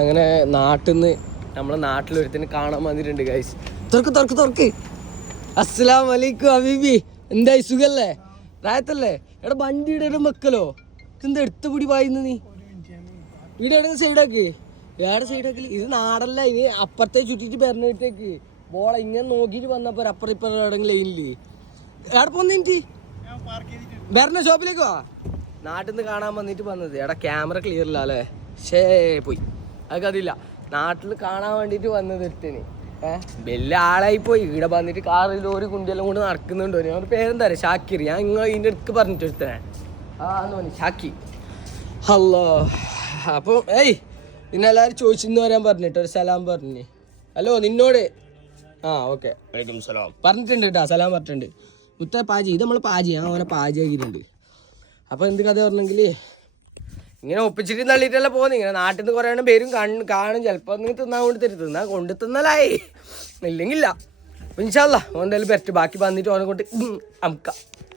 അങ്ങനെ നാട്ടിൽ നിന്ന് നമ്മളെ നാട്ടിലൊരുത്തിന് കാണാൻ വന്നിട്ടുണ്ട് ഗൈസ്. തുറക്ക്. അസ്സലാമു അലൈക്കും ഹബീബി, എന്തായി സുഖല്ലേ, റായത്തല്ലേ? എടാ വണ്ടിയുടെ ഇടം വെക്കലോ, എന്താ എടുത്ത പിടി പായുന്ന നീ? ഇവിടെ എവിടെ സൈഡാക്ക്, ഏടെ സൈഡാക്കില്ല, ഇത് നാടല്ല. ഇനി അപ്പുറത്തെ ചുറ്റിട്ട് പെരഞ്ഞിട്ടേക്ക് ബോള ഇങ്ങനെ നോക്കിയിട്ട് വന്നപ്പോ അപ്പുറം ഇപ്പുറം എവിടെങ്കിലും ലൈനില് എവിടെ പോന്നിട്ട് ബെറിന്റെ ഷോപ്പിലേക്ക് വാ. നാട്ടിൽ നിന്ന് കാണാൻ വന്നിട്ട് വന്നത്. എടാ ക്യാമറ ക്ലിയർ ഇല്ല അല്ലേ? പോയി അതൊക്കെ അതില്ല. നാട്ടിൽ കാണാൻ വേണ്ടിട്ട് വന്നത് ഒരുത്തന് വലിയ ആളായി പോയി. ഇവിടെ വന്നിട്ട് കാറ് ലോറി കുണ്ടിയെല്ലാം കൊണ്ട് നടക്കുന്നുണ്ടോ? ഞാൻ പേരെന്താ പറയാ, ഷാക്കിർ. ഞാൻ നിങ്ങൾ ഇതിൻ്റെ അടുത്ത് പറഞ്ഞിട്ട് ഒരുത്തനെ തോന്നി ഷാക്കി. ഹലോ. അപ്പം ഇന്നെല്ലാവരും ചോദിച്ചെന്ന് പറയാൻ പറഞ്ഞിട്ട് ഒരു സലാം പറഞ്ഞു. ഹലോ നിന്നോട്. ഓക്കെ പറഞ്ഞിട്ടുണ്ട് കേട്ടോ, സലാം പറഞ്ഞിട്ടുണ്ട്. മുത്ത പാജി, ഇത് നമ്മൾ പാജി, ഞാൻ അവനെ പാജി ആക്കിയിട്ടുണ്ട്. അപ്പോൾ എന്ത് കഥ പറഞ്ഞെങ്കിൽ ഇങ്ങനെ ഒപ്പിച്ചിട്ട് തള്ളിയിട്ടല്ല പോകുന്നത്. ഇങ്ങനെ നാട്ടിൽ നിന്ന് കുറേ പേരും കാണും. ചിലപ്പോൾ നിങ്ങൾ തിന്നാൻ കൊണ്ട് തരും, കൊണ്ട് തിന്നലായി ഇല്ലെങ്കില്ല. അപ്പോൾ ഇൻഷാ അല്ലാഹ് എന്തായാലും ബെസ്റ്റ്. ബാക്കി വന്നിട്ട് ഓനെ കൊണ്ട് അമുക്കാം.